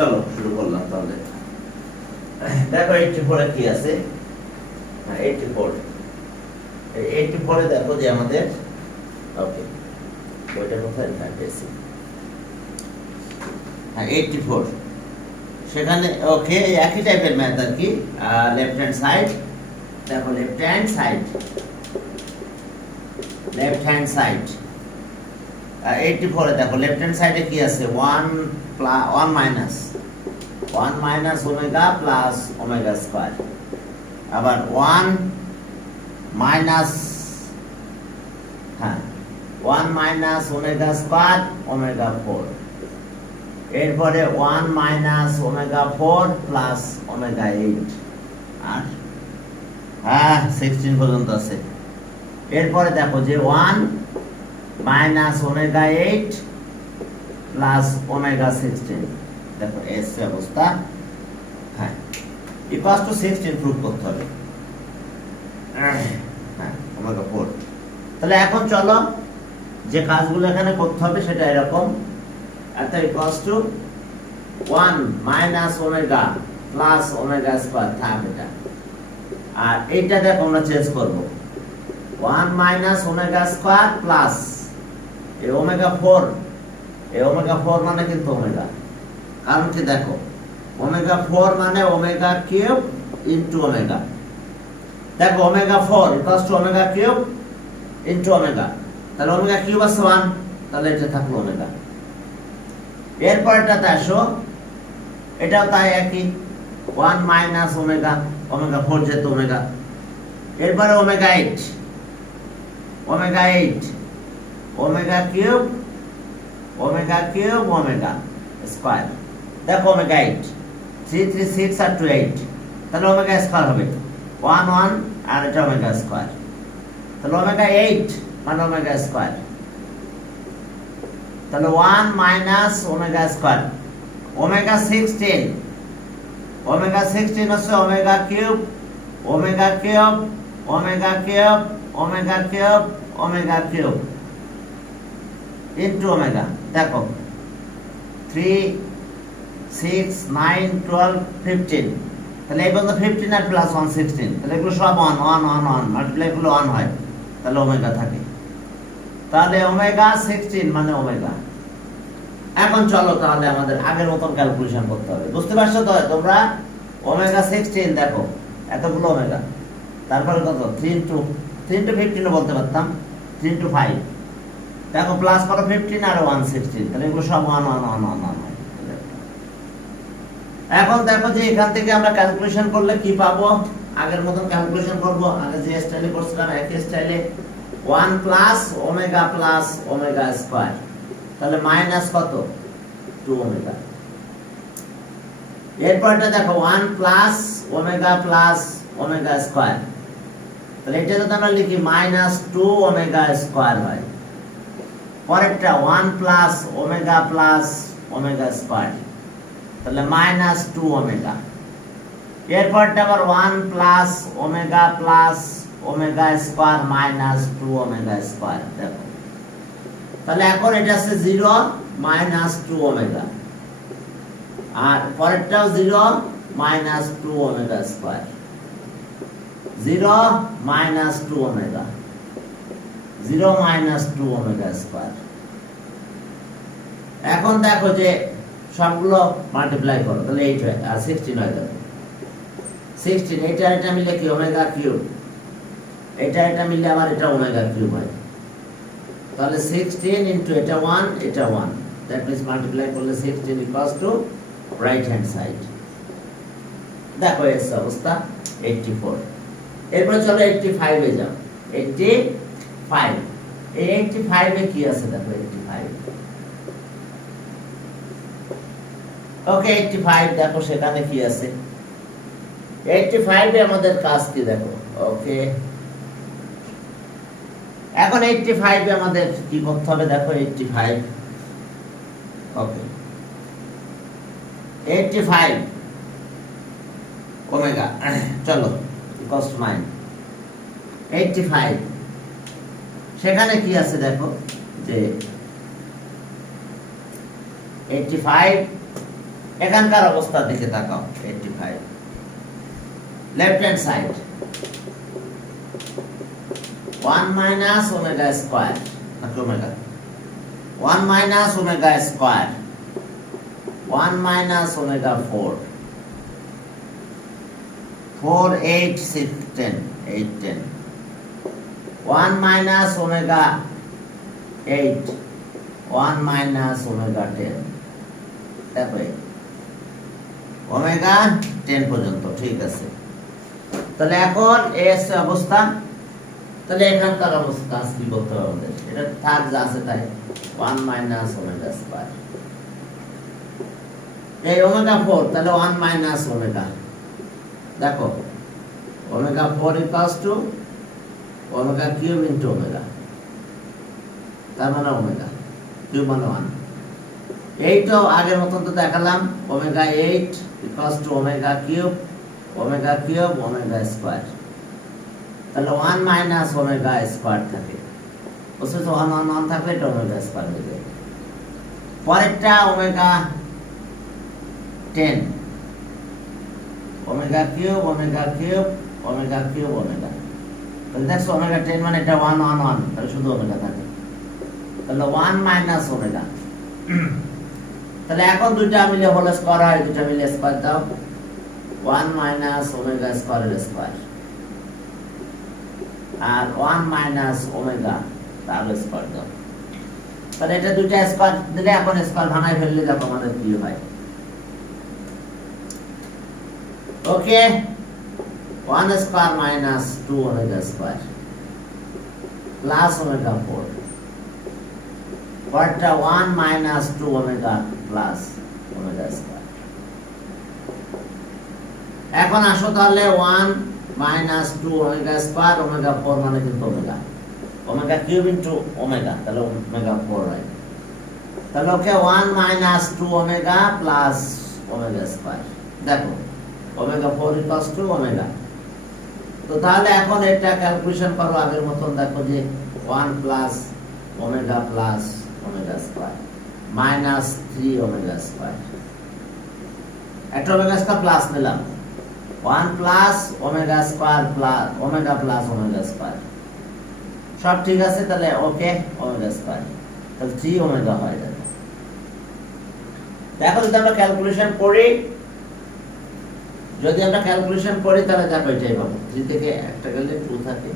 চলো শুরু করলাম তাহলে। দেখো 84 এ কি আছে, 84 এ দেখো যে আমাদের ওকে ওইটা কোথায় পেয়েছি, 84 সেখানে ওকে একই টাইপের ম্যাথ আর কি। লেফট হ্যান্ড সাইড দেখো, লেফট হ্যান্ড সাইড 84 এ দেখো লেফট হ্যান্ড সাইডে কি আছে, 1 minus omega plus omega square, আবার 1 মাইনাস ওমেগা স্কয়ার ওমেগা 4, এরপরে 1 মাইনাস ওমেগা 4 প্লাস ওমেগা 8, আর 16 পর্যন্ত আছে। এরপরে দেখো যে 1 মাইনাস ওমেগা 8 প্লাস ওমেগা 16, দেখো এস অবস্থা, ইকুয়ালস টু 16 প্রুফ করতে হবে, ওমেগা 4। তাহলে এখন চলো যে কাজগুলো এখানে করতে হবে সেটা এরকম, এটা equals to 1 minus omega plus omega square থাক এটা, আর এইটা দেখো আমরা চেঞ্জ করব, 1 মাইনাস ওমেগা স্কয়ার প্লাস এই ওমেগা 4 মানে কিন্তু ওমেগা, কারণ কি দেখো ওমেগা 4 মানে ওমেগা কিউব ইনটু ওমেগা, দেখো omega 4 equals to omega cube into omega, তাহলে ওমেগা কিউব আছে 1, তাহলে এটা থাকলো ওমেগা। এরপরটাতে আসো, এটাও তাই একই, 1 মাইনাস ওমেগা 4 যেহেতু ওমেগা, এরপরে omega 8 omega cube omega square, দেখো ওমেগা 8 3 3 6 আর 2 8, তাহলে ওমেগা স্কয়ার হবে 1 1, আর এটা ওমেগা স্কয়ার, তাহলে ওমেগা 8 মানে ওমেগা স্কয়ার, তাহলে 1 মাইনাস ওমেগা স্কয়ার, ওমেগা 16 হচ্ছে ওমেগা কিউব ইনটু ওমেগা, দেখো 3 6 9 12 15, তাহলে এই পর্যন্ত 15 আর প্লাস 1 16, তাহলে এগুলো সব 1 মাল্টিপ্লাই করলে 1 হয়, তাহলে ওমেগা থাকে, তাহলে ওমেগা 16 মানে ওমেগা। এখন চলো তাহলে আমাদের আগের মতন ক্যালকুলেশন করতে হবে, বুঝতে পারছো তো তোমরা? ওমেগা 16 দেখো এতগুলো ওমেগা, তারপরে কত 3 ইনটু 15 বলতে পারতাম, 3 ইনটু 5, দেখো প্লাস করো 15 আর 1 16, তাহলে এগুলো সব 1 হয়। এখন দেখো যে এখান থেকে আমরা ক্যালকুলেশন করলে কি পাবো, আগের মতন ক্যালকুলেশন করব, আগে যে স্টাইলে করছিলাম একই স্টাইলে, 1 প্লাস ওমেগা স্কয়ার, তাহলে মাইনাস কত 2 ওমেগা, এরপরটা দেখো 1 প্লাস ওমেগা স্কয়ার, তাহলে এটা যদি আমরা লিখি মাইনাস 2 ওমেগা স্কয়ার হয়, পরেরটা 1 প্লাস ওমেগা স্কয়ার, তাহলে মাইনাস 2 ওমেগা, এরপরটা আবার 1 plus omega square minus 2 omega square, দেখো তাহলে এখন এটা আছে 0 মাইনাস 2 ওমেগা, আর পরেরটাও 0 minus 2 omega square, 0 minus 2 omega square. এখন দেখো যে সবগুলো মাল্টিপ্লাই করো, তাহলে 8 হয় আর 16 হয়, দেখো 16, এটা মিলে কি ওমেগা কিউব, এটা মিলে আবার এটা ওমেগা কিউব হয়, তাহলে 16 ইনটু এটা 1 দ্যাট মিন্স মাল্টিপ্লাই করলে 16 equals to right hand side, দেখো এর অবস্থা 84। এরপর চলো 85 এ যাও, 85 এই 85 এ কি আছে দেখো, 85 ওকে 85 দেখো সেখানে কি আছে, 85 এ আমাদের কাজ কি দেখো, ওকে এখন 85 এ আমাদের কি করতে হবে দেখো, 85 ওকে 85 ওমেগা, চলো কস্ট মাইন 85 সেখানে কি আছে দেখো যে 85 এখানকার অবস্থার দিকে তাকাও 85 left hand side 1 minus omega square নাকি omega 1 minus omega square 1 minus omega 4 4 8 6 10 8 10 1 minus omega 8 1 minus omega 10 দেখো ওমেগা 10 পর্যন্ত ঠিক আছে তাহলে এখন এস অবস্থা তাহলে এখানকার অবস্থা কি করতে হবে আমাদের এটা থাক যা আছে তাই 1 minus omega স্কয়ার এই ওমেগা 4 তাহলে 1 minus omega দেখো omega 4 equals to omega cube into omega তার মানে omega cube মানে 1 এই তো আগের মতন তো দেখালাম omega 8 equals to omega cube omega square তাহলে 1 minus omega square থাকে বুঝছো তো 1 থাকলে এটা omega square হয়ে যাবে পরেরটা omega 10 omega cube omega তাহলে দেখো ওমেগা 10 মানে এটা 1 1 1 তাহলে শুধু ওমেগা থাকে তাহলে 1 মাইনাস ওমেগা তাহলে এখন দুইটা মিলে হোল স্কয়ার হয় দুইটা মিলে স্কয়ার দাও 1 মাইনাস ওমেগা স্কয়ারের স্কয়ার আর 1 মাইনাস ওমেগা তার স্কয়ার দাও তাহলে এটা দুইটা স্কয়ার দিলে এখন স্কয়ার ভাঙাই ফেললে দেখো আমাদের কি হয় ওকে 1 square minus 2 omega square plus omega 4 what 1 minus 2 omega plus omega square এখন আসো তাহলে 1 minus 2 omega square omega 4 মানে কিন্তু omega cube into omega তাহলে omega 4 right তাহলে ওকে 1 minus 2 omega plus omega square দেখো omega 4 equals to omega তো তাহলে এখন এটা ক্যালকুলেশন করো আগের মতন দেখো যে 1 plus omega square minus 3 omega square একটা ওমেগা স্কয়ার প্লাস নিলাম 1 plus omega square plus omega square সব ঠিক আছে তাহলে ওকে ওমেগা স্কয়ার তাহলে 3 ওমেগা হয় দেখো যদি আমরা ক্যালকুলেশন করি যদি আমরা ক্যালকুলেশন করি তাহলে দেখো এটাই পাবো 3 থেকে একটা গেলে 2 থাকে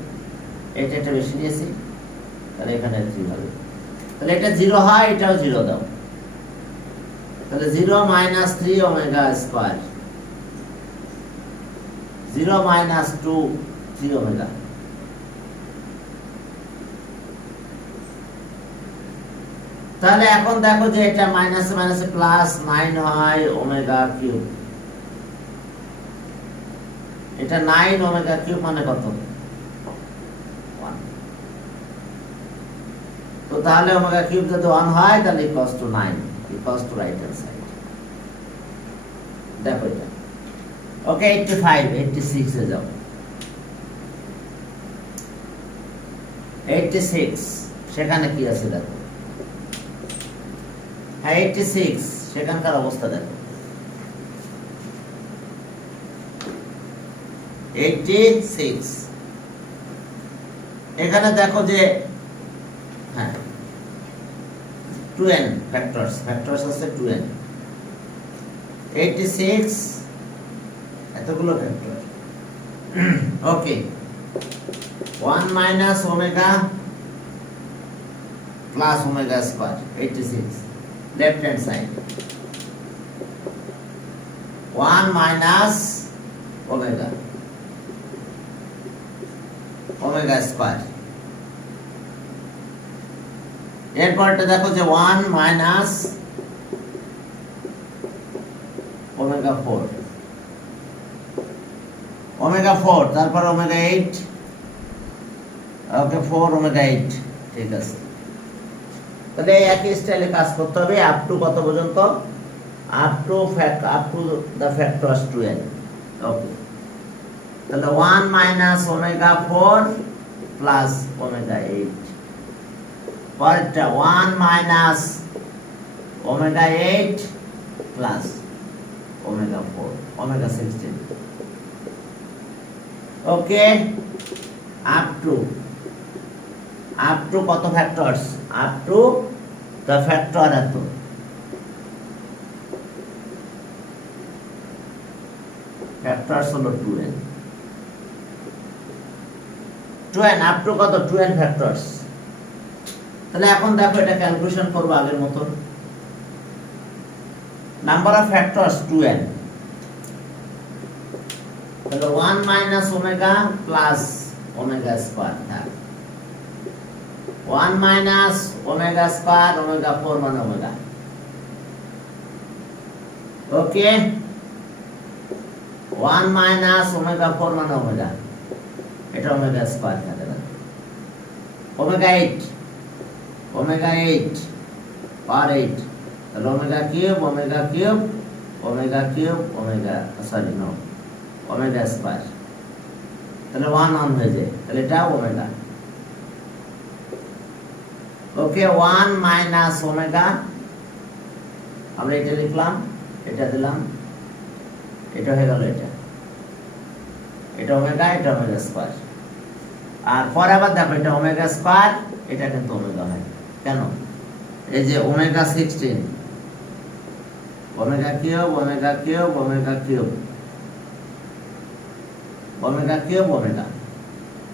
এটা একটা বেশি নিয়েছি তাহলে এখানে 3 হবে তাহলে এটা 0 হয় এটাও 0 দাও তাহলে 0 minus 3 omega square 0 minus 2 3 omega তাহলে এখন দেখো যে এটা মাইনাসে মাইনাসে প্লাস 9 হয় ওমেগা কিউব এটা 9 ওমেগা কিউব মানে কত 1 তো তাহলে ওমেগা কিউব যদি 1 হয় তাহলে equals to 9 equals to right hand side দেখো এটা ওকে 85 86 এ যাও 86 সেখানে কি আছে দেখো হ্যাঁ 86 সেখানকার অবস্থা দেখো 86 এখানে দেখো যে হ্যাঁ 2n ফ্যাক্টরস আছে 2n 86 এতগুলো factor okay 1 minus omega plus omega square 86 left hand side 1 minus omega square এরপরটা দেখো যে 1 মাইনাস ওমেগা 4 তারপর ওমেগা 8 ওকে 4 ওমেগা 8 ঠিক আছে তাহলে একই স্টাইলে কাজ করতে হবে আপ টু কত পর্যন্ত up to the factors 2n ওকে তাহলে 1 মাইনাস ওমেগা 4 প্লাস ওমেগা 8 পরেরটা 1 minus omega 8 plus omega 4 omega 16. Okay, up to কত factors, up to the factor এত, ফ্যাক্টরস হলো 2n, 2n up to কত 2n ফ্যাক্টরস। তাহলে এখন দেখো এটা ক্যালকুলেশন করব আগের মতন। নাম্বার অফ ফ্যাক্টরস 2n, তাহলে 1 minus omega plus omega square থাকে, 1 মাইনাস ওমেগা স্কয়ার ওমেগা 4 মানে ওমেগা। ওকে, 1 মাইনাস ওমেগা 4 মানে ওমেগা, এটা ওমেগা স্কয়ার থাকে না, ওমেগা 8 পাওয়ার 8, তাহলে omega cube omega sorry no omega square, তাহলে 1 হয়ে যায়, তাহলে এটা ওমেগা। ওকে, 1 মাইনাস ওমেগা, আমরা এটা লিখলাম, এটা দিলাম, এটা হয়ে গেল, এটা ওমেগা স্কয়ার। আর পরে আবার দেখো এটা ওমেগা স্কয়ার, এটা কিন্তু ওমেগা হয় কেন, এই যে ওমেগা 16 ওমেগা কিউব ওমেগা,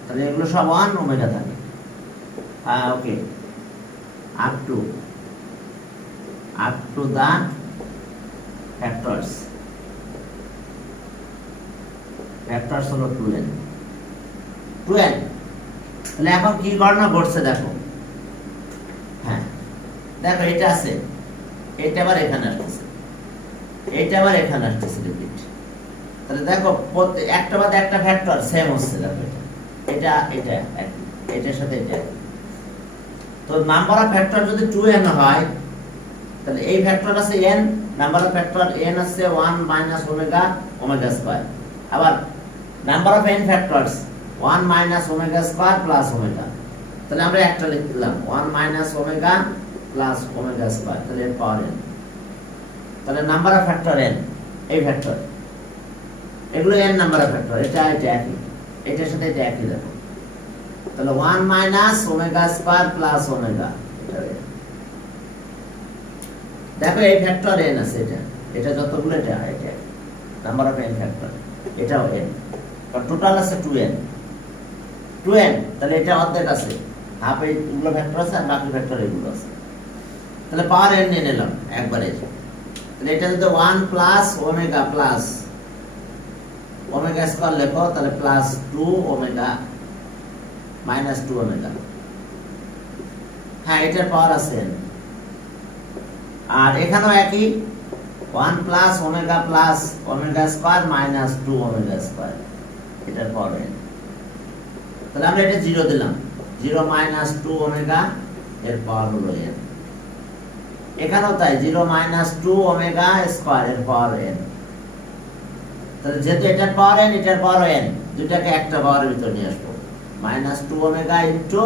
তাহলে এগুলো সব 1 ওমেগা থাকে। হ্যাঁ, ওকে, আপ টু দা ফ্যাক্টরস হলো 2n। তাহলে এখন কি গণনা করছে দেখো, হ্যাঁ দেখো এটা আছে, এটা আবার এখানে আসছে, রিপিট। তাহলে দেখো একটা বাদ একটা ফ্যাক্টর সেম হচ্ছে, দেখো এটা এটার সাথে এটা। তো নাম্বার অফ ফ্যাক্টর যদি 2n হয়, তাহলে এই ফ্যাক্টর আছে n, number of factor n আছে 1 মাইনাস ওমেগা স্কয়ার। আবার number of n factors 1 minus omega square plus omega, তাহলে আমরা একটা লিখলাম 1 minus omega plus omega square, তাহলে এর পাওয়ার n। তাহলে নাম্বার অফ ফ্যাক্টর n, এই ফ্যাক্টর এগুলো n নাম্বার অফ ফ্যাক্টর, এটা একই, এটার সাথে এটা একই। দেখো তাহলে 1 minus omega square plus omega, দেখো এই ফ্যাক্টর n আছে, এটা যতগুলো এটা নাম্বার অফ n ফ্যাক্টর, এটাও n, কারণ টোটাল আছে 2n, তাহলে এটা অর্ধেক আছে, হাফ এইগুলো ফ্যাক্টর আছে আর বাকি ফ্যাক্টর এগুলো আছে, তাহলে পাওয়ার n নিয়ে নিলাম একবারে। তাহলে এটা যদি 1 প্লাস ওমেগা স্কয়ার লেখো, তাহলে প্লাস 2 ওমেগা মাইনাস 2 ওমেগা, হ্যাঁ এটার পাওয়ার আছে n। আর এখানেও একই 1 plus omega square minus 2 omega square, এটার পাওয়ার n। তাহলে আমরা এটা 0 দিলাম, 0 মাইনাস 2 ওমেগা, এর পাওয়ার হলো n। এখানেও তাই 0 মাইনাস 2 ওমেগা স্কয়ার, এর পাওয়ার n। তাহলে যেহেতু এটার পাওয়ার n, এটার পাওয়ার n, দুটাকে একটা পাওয়ারের ভিতর নিয়ে আসবো, minus 2 omega into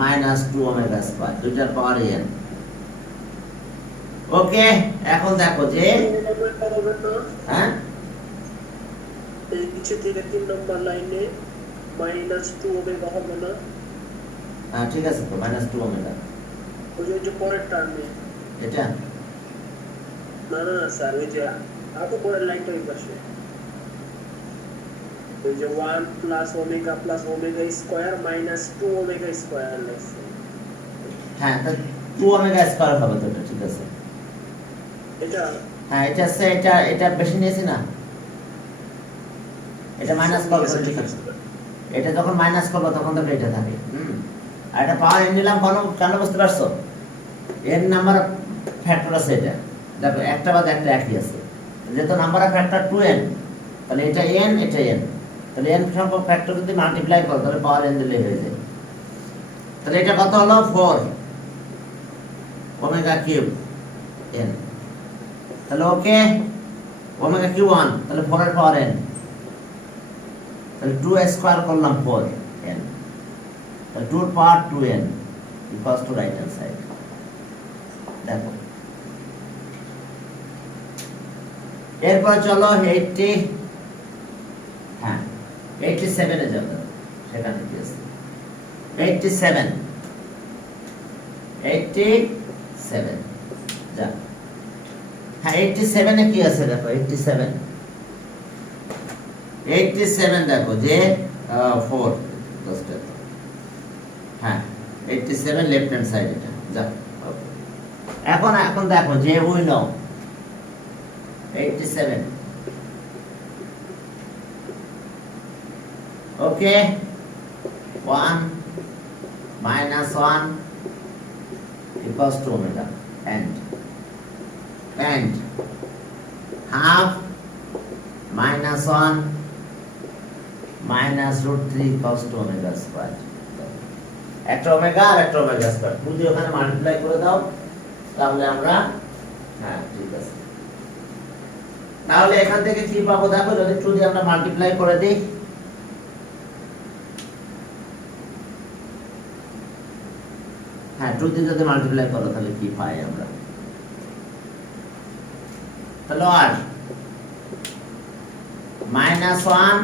minus 2 omega square, দুটার পাওয়ার n। ওকে, এখন দেখো যে হ্যাঁ এই নিচে থেকে 3 নম্বর লাইনে মাইনাস 2 ওমেগা হবে না? হ্যাঁ ঠিক আছে, তো মাইনাস 2 ওমেগা, ওই যে পরের টার্মে এটা না স্যার, ওই যে আগে পরের লাইনটা ওই পাশে, ওই যে 1 plus omega square minus 2 omega square লাগছে। হ্যাঁ, তো 2 ওমেগা স্কয়ার হবে, তো এটা ঠিক আছে। এটা হ্যাঁ এটা আছে, এটা বেশি নিয়েছি না, এটা মাইনাস করব, ঠিক আছে। এটা যখন মাইনাস করব তখন তো এটা থাকে, আর এটা পাওয়ার n নিলাম কেন বুঝতে পারছো, n নাম্বার অফ ফ্যাক্টর আছে, এটা দেখো একটা বাদ একটা একই আছে, যেহেতু নাম্বার অফ ফ্যাক্টর 2n, তাহলে এটা n, তাহলে n সংখ্যক ফ্যাক্টর যদি মাল্টিপ্লাই করো তাহলে পাওয়ার n দিলে হয়ে যায়। তাহলে এটা কত হলো 4 ওমেগা কিউব n, তাহলে ওকে ওমেগা কিউব 1, তাহলে 4 এর পাওয়ার n, তাহলে 2 স্কয়ার করলাম 4n, তাহলে 2 এর পাওয়ার 2n equals to right hand side. দেখো এরপর চলো 80, হ্যাঁ 87 এ যাবো, সেখানে কি আছে 87, 87 যা, হ্যাঁ 87 এ কি আছে দেখো, 87 দেখো যে 4, হ্যাঁ 87 লেফট হ্যান্ড সাইড এটা যা। এখন দেখো যে we know 87, okay 1 minus 1 equals to omega, and half minus 1 minus root 3 equals to omega square, একটা ওমেগা আর একটা ওমেগা স্কয়ার, যদি ওখানে মাল্টিপ্লাই করে দাও তাহলে আমরা, হ্যাঁ ঠিক আছে, তাহলে এখান থেকে কি পাবো দেখো, যদি আমরা মাল্টিপ্লাই করে দিই, হ্যাঁ 2 দিয়ে যদি মাল্টিপ্লাই করো তাহলে কি পাই আমরা, তাহলে আর -1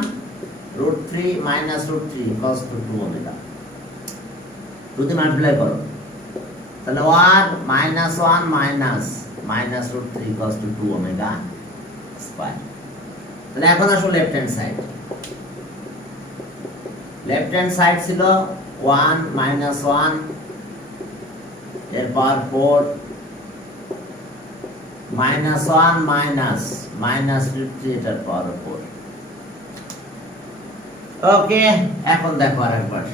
√3 minus √3 equals to 2 omega, যদি মাল্টিপ্লাই করো তাহলে আর -1 minus √3 equals to 2 omega square। তাহলে এখন আসলে লেফট হ্যান্ড সাইড ছিল 1 -1 এর পাওয়ার 4 -1 minus √3 এটার পাওয়ার 4, ওকে। এখন দেখো আরেকবার,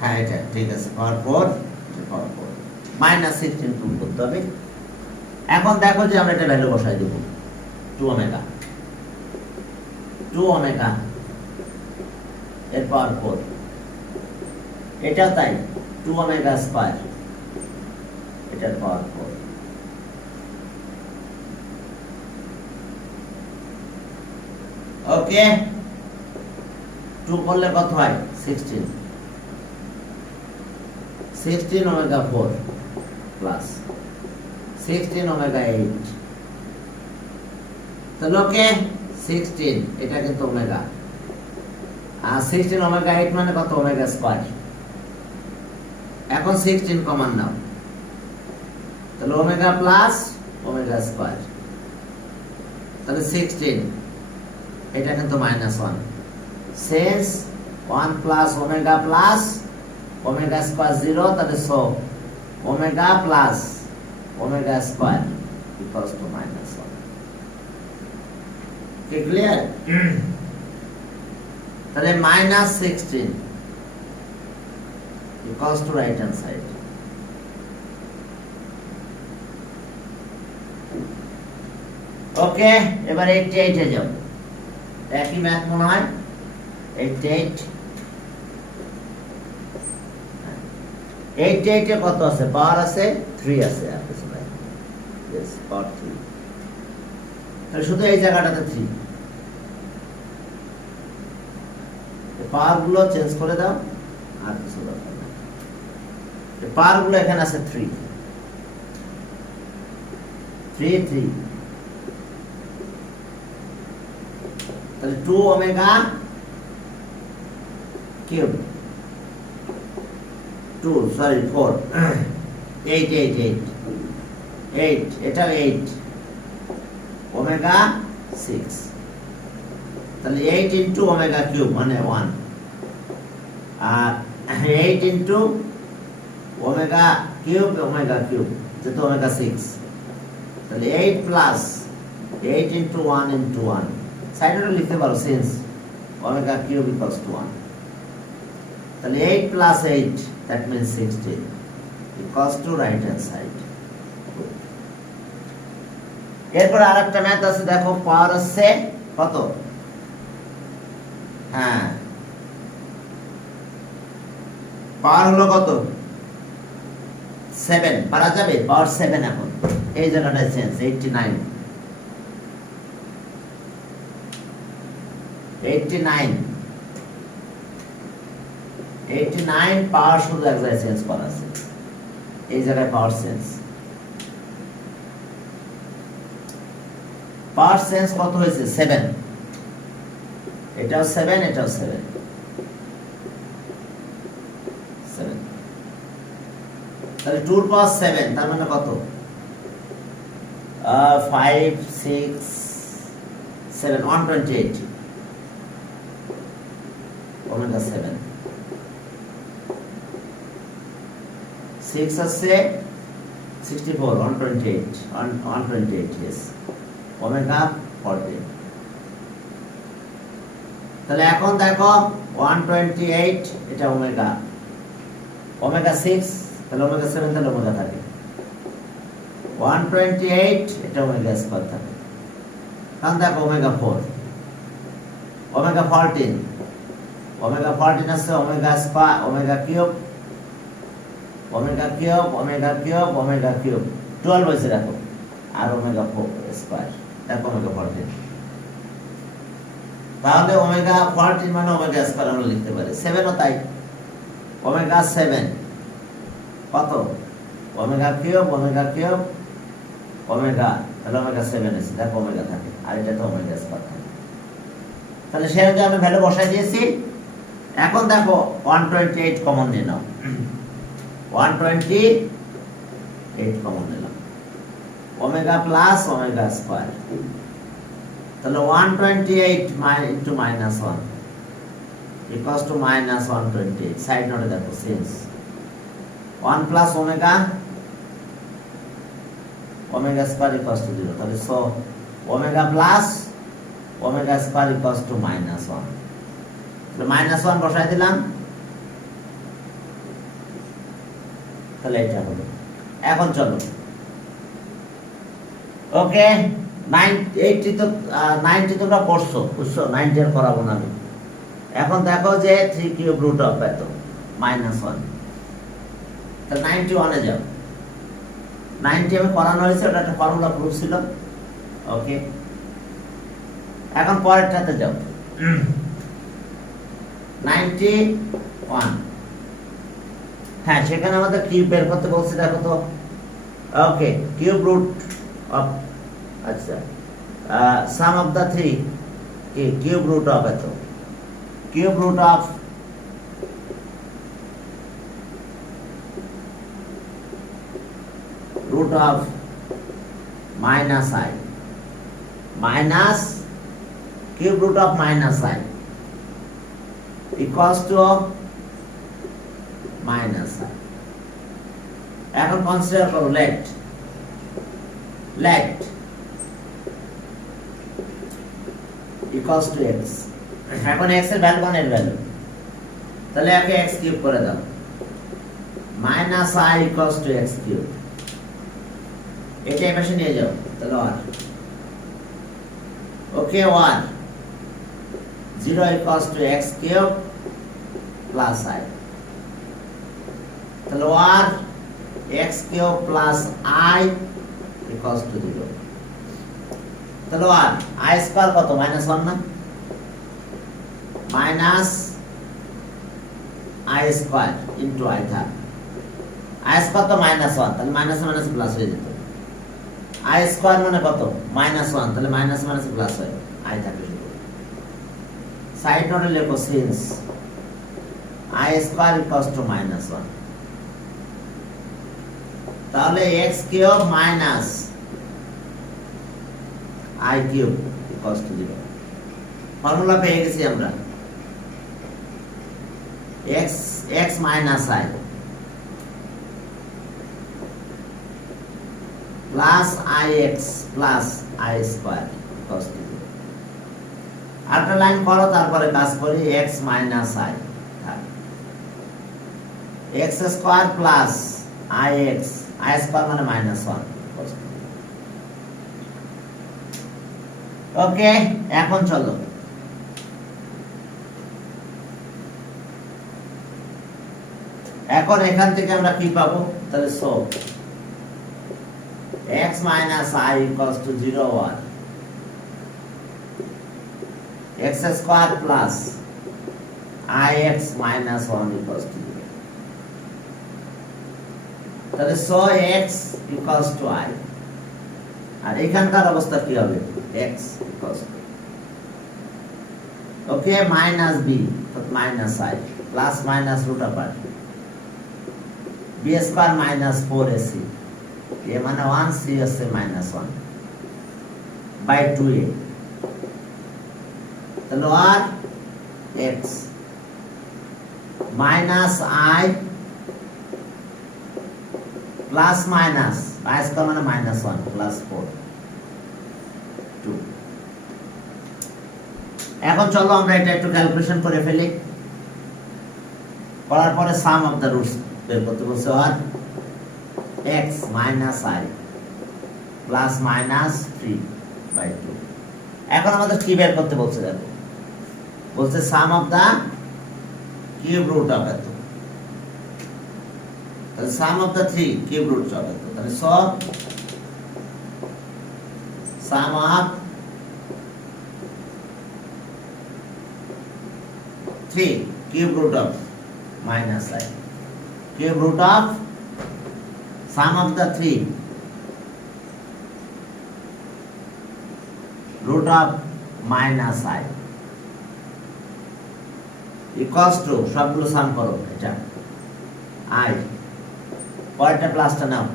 হ্যাঁ এটা ঠিক আছে, পাওয়ার 4 -16 প্রুভ করতে হবে। এখন দেখো যে আমরা এটা ভ্যালু বসাই দেব, 2 ওমেগা এর পাওয়ার 4, এটা তাই 2 ওমেগা স্কয়ার এটার পাওয়ার 4, ওকে। 2 করলে কত হয় 16 ওমেগা 4 প্লাস 16 ওমেগা 8, তাহলে ওকে 16 এটা কিন্তু ওমেগা, আর 16 ওমেগা 8 মানে কত ওমেগা স্কয়ার। এখন 16 কমন নাও, তাহলে ওমেগা প্লাস ওমেগা স্কয়ার, তাহলে 16 এটা কিন্তু -1, সেন্স 1 প্লাস ওমেগা স্কয়ার 0, তাহলে so omega plus omega square equals to -1, কি ক্লিয়ার? তাহলে -16 equals to right hand side, ওকে। এবার 88 এ যাও, একই ম্যাথ মনে হয়, 88 এ কত আছে, পাওয়ার আছে 3 আছে, আর কিছু নাই, यस পাওয়ার 3, তাহলে শুধু এই জায়গাটাতে 3, পাওয়ার গুলো চেঞ্জ করে দাও, আর কিছু দরকার নেই, পাওয়ার গুলো এখানে আছে 3, তাহলে 2 ওমেগা কিউব 4 8 এটা 8 ওমেগা 6, তাহলে 8 ইনটু ওমেগা কিউব মানে 1, আর 8 ইনটু ওমেগা কিউব যেহেতু ওমেগা 6, তাহলে 8 প্লাস 8 ইনটু 1 ইনটু 1, সাইডে লিখতে পারো since omega cube equals to 1, তাহলে 8 plus 8 that means 16 equals to right hand side. এরপর আরেকটা ম্যাথ আছে, দেখো পাওয়ার হচ্ছে কত, হ্যাঁ পাওয়ার হলো কত 7, পারা যাবে পাওয়ার 7, এখন এই জায়গাটায় চেঞ্জ 89 পাওয়ার শুধু এক জায়গায় চেঞ্জ করা আছে, এই জায়গায় পাওয়ার চেঞ্জ পাওয়ার চেঞ্জ কত হয়েছে 7, এটাও 7, এটাও 7, 7, তাহলে 2 এর পাওয়ার 7 তার মানে কত 5 6 7 128 ওমেগা 7 6 আছে 64 128 128 yes ওমেগা 14 তাহলে এখন দেখো 128 এটা ওমেগা 6 তাহলে ওমেগা 7 তাহলে ওমেগা থাকে 128 এটা ওমেগা স্কয়ার থাকে কারণ দেখো ওমেগা 4 ওমেগা 14 আছে ওমেগা স্কয়ার ওমেগা কিউব 12 হয়েছে দেখো আর ওমেগা 4 স্কয়ার দেখো ওমেগা 14 তাহলে ওমেগা 14 মানে ওমেগা স্কয়ার আমরা লিখতে পারি 7 ও তাই ওমেগা 7 কত ওমেগা কিউব ওমেগা তাহলে ওমেগা 7 আছে দেখো ওমেগা থাকে আর এটা তো ওমেগা স্কয়ার থাকে তাহলে সেই অনুযায়ী আমি ভ্যালু বসাই দিয়েছি এখন দেখো 128 কমন নিয়ে নাও 128 কমন নিলাম ওমেগা প্লাস ওমেগা স্কয়ার তাহলে 128 into minus 1 equals to minus 128 side নোটে দেখো since 1 plus omega square equals to 0 তাহলে so omega plus omega square equals to minus 1 তাহলে minus 1 বসাই দিলাম তাহলে এটা হলো এখন চলো ওকে 80 তো 90 তোমরা পড়ছো বুঝছো 90 এর করাবো না আমি এখন দেখো যে 3 কিউব রুট অফ এত -1 তাহলে 91 এ যাও 90 আমি করানো হয়েছে ওটা একটা ফর্মুলা প্রুফ ছিল ওকে এখন পরেরটাতে যাও 91 হ্যাঁ সেখানে আমাদের কিউব বের করতে বলছে দেখো তো ওকে কিউব রুট অফ আচ্ছা sum of the 3 cube root of এত cube root of root of minus I minus cube root of minus I equals to minus I এখন কনসিডার করো let equals to x এখন x এর value 1 এর value তাহলে একে x cube করে দাও minus I equals to x cube এটা এই পাশে নিয়ে যাও তাহলে আর ওকে 1 0 equals to x cube plus I তাহলে আর x cube plus I equals to 0 তাহলে আর I স্কয়ার কত -1 না minus I square into I থাক I স্কয়ার তো -1 তাহলে মাইনাস মাইনাস প্লাস হয়ে যেত I স্কয়ার মানে কত -1 তাহলে মাইনাস মাইনাস প্লাস হয় I থাকে শুধু সাইড নোটে লেখো since I square equals to -1 তাহলে x cube minus I cube equals to 0 formula পেয়ে গেছি আমরা x minus I plus ix plus I square equals to 0 আরেকটা লাইন করো তারপরে কাজ করি x minus I x square plus ix I square মানে -1 ওকে এখন চলো এখন এখান থেকে আমরা কি পাবো তাহলে so x minus I equals to 0 1 x square plus ix minus 1 equals to 0 তাহলে so x equals to I আর এখানকার অবস্থা কি হবে x equals to okay minus b minus I plus minus root over b square minus 4ac a মানে 1 c হচ্ছে minus 1 by 2a তাহলে আর x minus I plus minus I square মানে minus 1 plus 4 2 এখন চলো আমরা এটা একটু ক্যালকুলেশন করে ফেলি করার পরে সাম অফ দ্য রুটস বের করতে বলছে আর x minus I plus minus 3 by 2 এখন আমাদের কি বের করতে বলছে দেখো বলছে sum of the cube root of এত তাহলে sum of the 3 cube root of এত তাহলে সব sum of 3 cube root of minus I cube root of sum of the 3 root of minus I equals to সবগুলো সাম করো এটা I পরেরটা প্লাসটা নাও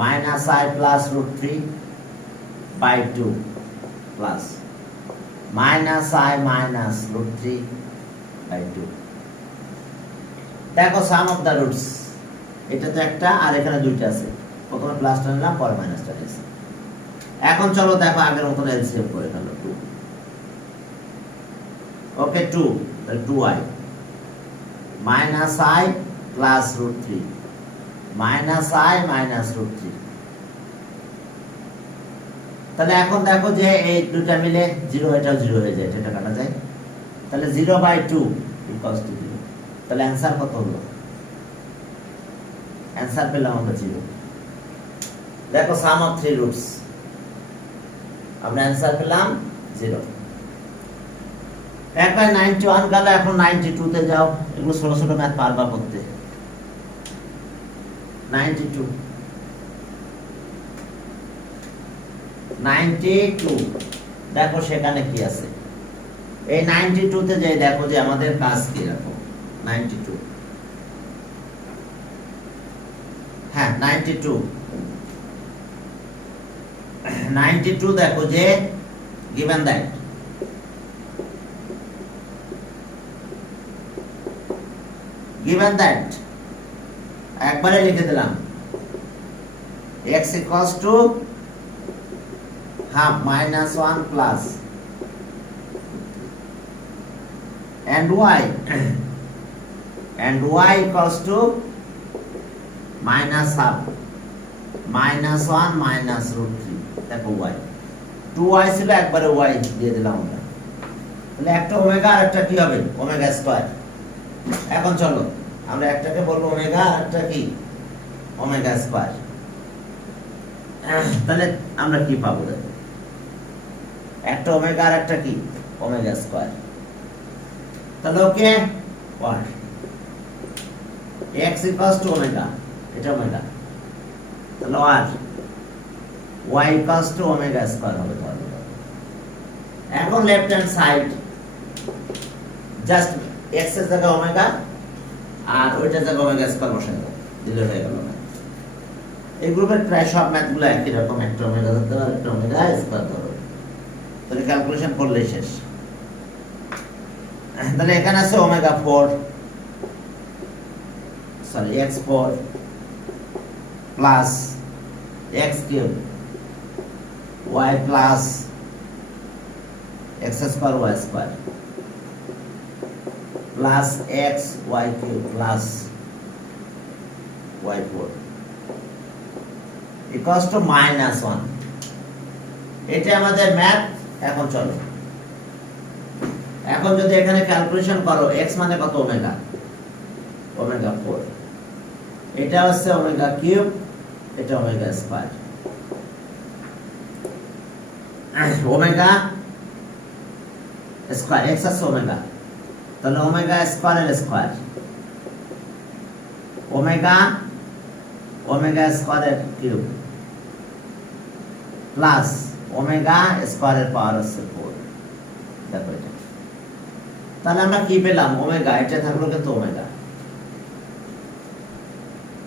minus I plus root 3 by 2 plus minus I minus root 3 by 2 দেখো sum of the roots এটা তো একটা আর এখানে দুইটা আছে প্রথমে প্লাসটা নিলাম পরে মাইনাসটা নিলাম এখন চলো দেখো আগের মতো এলসিএম করে ফেলো 2 ওকে 2 তাহলে 2i minus I plus root 3 minus I minus root 3 তাহলে এখন দেখো যে এই দুটো মিলে 0 এটাও 0 হয়ে যায় এটা কাটা যায় তাহলে 0 by 2 equals to 0 তাহলে आंसर কত হলো आंसर পেলাম আমরা 0 দেখো sum of 3 roots আমরা आंसर পেলাম 0 একবার 91 গেল এখন 92 তে যাও এগুলো ছোট ছোট ম্যাথ পারবা করতে 92 দেখো সেখানে কি আছে এই 92 তে যে দেখো যে আমাদের কাজ কি রাখো 92 হ্যাঁ 92 দেখো যে given that একবারে লিখে দিলাম x equals to half minus 1 plus and y equals to minus half minus 1 minus root 3 দেখো y 2y ছিল একবারে y দিয়ে দিলাম আমরা তাহলে একটা ওমেগা আর একটা কি হবে ওমেগা স্কয়ার এখন চলো আমরা একটাকে বলবো ওমেগা আর একটা কি ওমেগা স্কয়ার তাহলে আমরা কি পাবো দেখো একটা ওমেগা আর একটা কি ওমেগা স্কয়ার তাহলে ওকে what x equals to omega এটা ওমেগা তাহলে আর y equals to omega square হবে তাহলে এখন left hand side just x এর জায়গায় ওমেগা আর ওইটার জায়গায় ওমেগা স্কয়ার বসাই দাও দিলে হয়ে গেল না এই গ্রুপের প্রায় সব ম্যাথগুলো একই রকম একটা ওমেগা ধরতে হবে একটা ওমেগা স্কয়ার ধরো তাহলে ক্যালকুলেশন করলেই শেষ তাহলে এখানে আছে omega 4 sorry x4 plus x cube y plus x square y square plus x y cube plus y4 equals to -1 এটা আমাদের ম্যাথ এখন চলো এখন যদি এখানে ক্যালকুলেশন করো x মানে কত ওমেগা ওমেগা 4 এটা হচ্ছে ওমেগা কিউব এটা omega square omega square x আছে ওমেগা তাহলে ওমেগা স্কয়ার এর স্কয়ার ওমেগা স্কয়ার এর কিউব প্লাস ওমেগা স্কয়ারের পাওয়ার হচ্ছে 4। দেখো এটা, তাহলে আমরা কি পেলাম? ওমেগা, এটা থাকলো কিন্তু ওমেগা,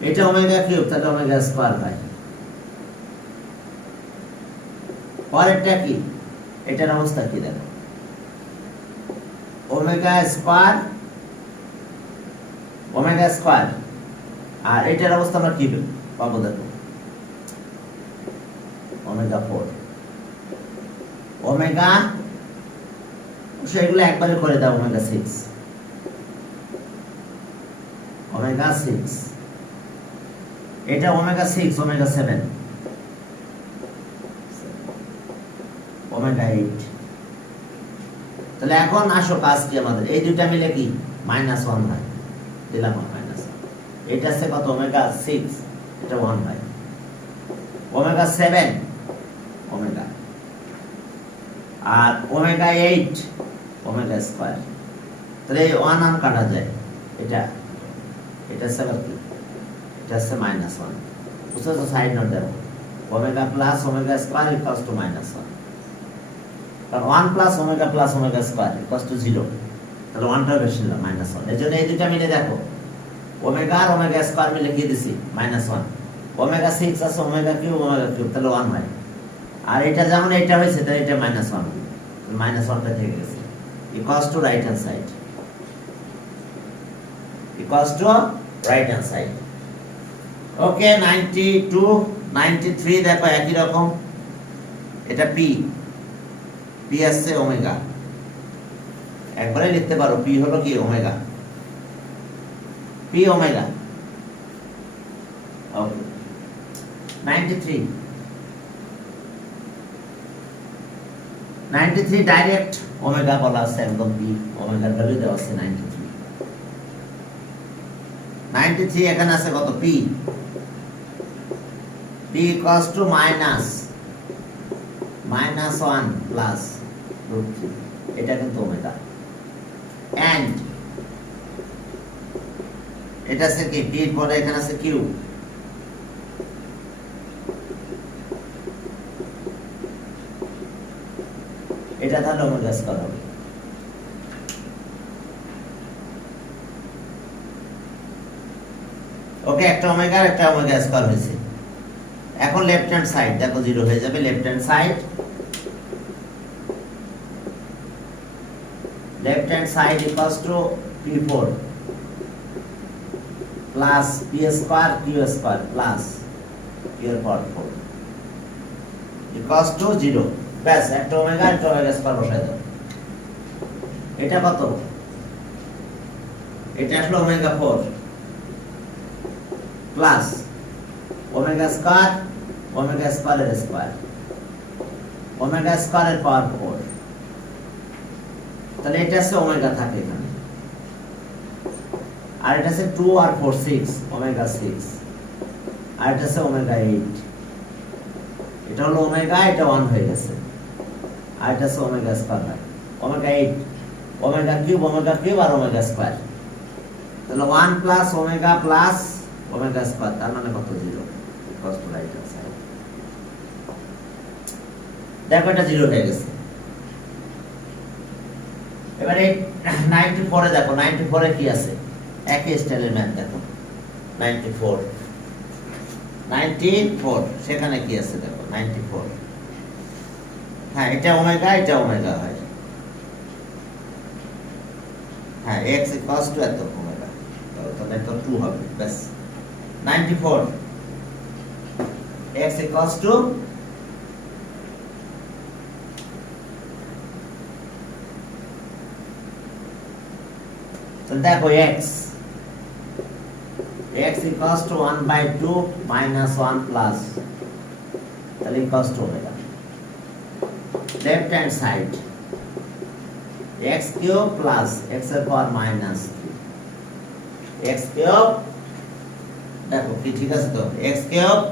এটা ওমেগা কিউব, তাহলে ওমেগা স্কয়ার হয়। পরেরটা কি? এটার অবস্থা কি দেখো, ওমেগা স্কয়ার, ওমেগা স্কয়ার, আর এটার অবস্থা আমরা কি পাবো দেখো, ওমেগা 4, ওমেগা, সেগুলো একবারে করে দাও, ওমেগা 6, ওমেগা 6, এটা ওমেগা 6, ওমেগা 7, ওমেগা 8। তাহলে এখন আসো কাজ কি আমাদের, এই দুইটা মিলে কি -1 হয়, দিলাম -1, এটা আছে কত, ওমেগা 6, এটা 1 হয়, ওমেগা 7, ওমেগা, আর ওমেগা 8, ওমেগা স্কয়ার। তাহলে এই 1 কাটা যায়, এটা এটা আছে কি, এটা আছে -1, বুঝছো তো? সাইড নোট দেবো, omega plus omega square equals to -1, কারণ 1 plus omega square equals to 0, তাহলে 1টা বেশি না, -1। এর জন্য এই দুইটা মিলে দেখো, ওমেগা আর ওমেগা স্কয়ার মিলে কি দিছি, -1, ওমেগা 6 আছে, ওমেগা কিউব, তাহলে 1 হয়, আর এটা যেমন এটা হয়েছে, তাহলে এটা -1, -1টা থেকে গেছে, equals to right hand side, equals to right hand side. Okay, 92, 93 দেখো একই রকম, এটা পি, পি আসছে ওমেগা, একবারে লিখতে পারো, পি হলো কি, ওমেগা, পি ওমেগা। ওকে, 93, 93 ডাইরেক্ট ওমেগা বলা আছে, একদম পি, ওমেগার ভ্যালু দেওয়া আছে 93, 93 এখানে আছে কত, P, P equals to -1 plus √3, এটা কিন্তু ওমেগা, এন্ড এটা আছে কি, পি এর পরে এখানে আছে কিউ, এটা তাহলে ওমেগা স্কয়ার হবে। ওকে, একটা ওমেগা একটা ওমেগা স্কয়ার হয়েছে। এখন লেফট হ্যান্ড সাইড দেখো 0 হয়ে যাবে, left hand side, left hand side equals two p4 plus p square q square plus q এর পাওয়ার 4 ইকুয়ালস টু 0। ব্যাস, একটা ওমেগা একটা ওমেগা স্কয়ার বসাই দাও। এটা কত, এটা আসলে omega 4 plus omega square, omega স্কয়ারের স্কয়ার, ওমেগা স্কয়ারের পাওয়ার 4, তাহলে এটা আছে ওমেগা থাকে এখানে, আর এটা আছে 2 আর 4 6, ওমেগা 6, আর এটা আছে ওমেগা 8, এটা হলো ওমেগা, এটা 1 হয়ে গেছে, আর এটা আছে omega square, omega 8, omega cube আর ওমেগা স্কয়ার, তাহলে 1 প্লাস ওমেগা স্কয়ার, তার মানে কত, 0, equals to right hand side. দেখো এটা 0 হয়ে গেছে। এবারে 94 এ দেখো, 94 এ কি আছে, একই স্টাইলের ম্যাথ দেখো, 94 সেখানে কি আছে দেখো, 94, হ্যাঁ এটা ওমেগা হয়, হ্যাঁ x ইকুয়ালস টু এত ওমেগা, তাহলে তো 2 হবে, ব্যাস 94 x ইকুয়ালস টু তো দেখো x equals to 1/2 minus 1 plus, তাহলে equals to omega. Left hand side x cube plus x এর পাওয়ার minus 3, x cube, দেখো কি ঠিক আছে তো, x cube